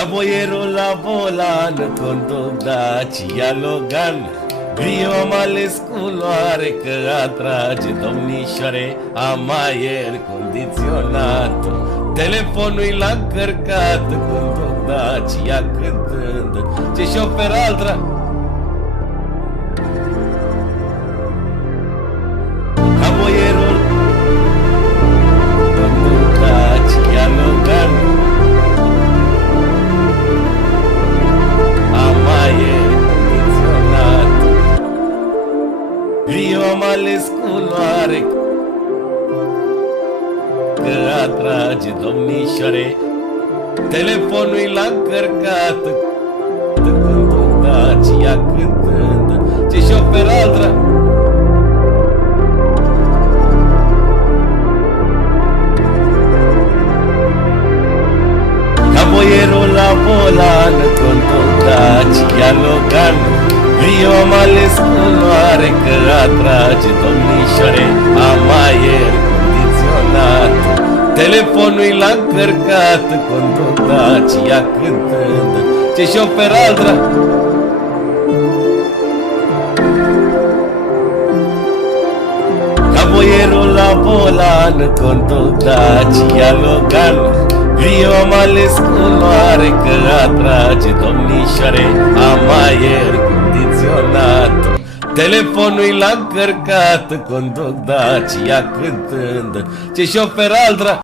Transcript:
Cavoierul la volan, conduc Dacia Logan. Brio am ales culoare că atrage domnișoare. Am aer condiționat, telefonul l-a încărcat. Conduc Dacia cântând, ce șofer altra. Cavoierul conduc Dacia Logan. Am aer condiționat, eu am ales culoare că atrage domnișoare. Telefonul l-a încărcat, conduc Dacia cântând, ce șofer altra. Cavoierul la volan, conduc Dacia Logan. Eu am ales culoare că atrage domnișoare. Am aer condiționat, telefonul l-a încărcat. Conduc Dacia cântând, ce șofer altra. Cavoierul la volan, conduc Dacia Logan. Eu am ales culoare că atrage domnișoare. Am aer condiționat, telefonul l-a încărcat. Conduc Dacia cântând, ce șofer altra.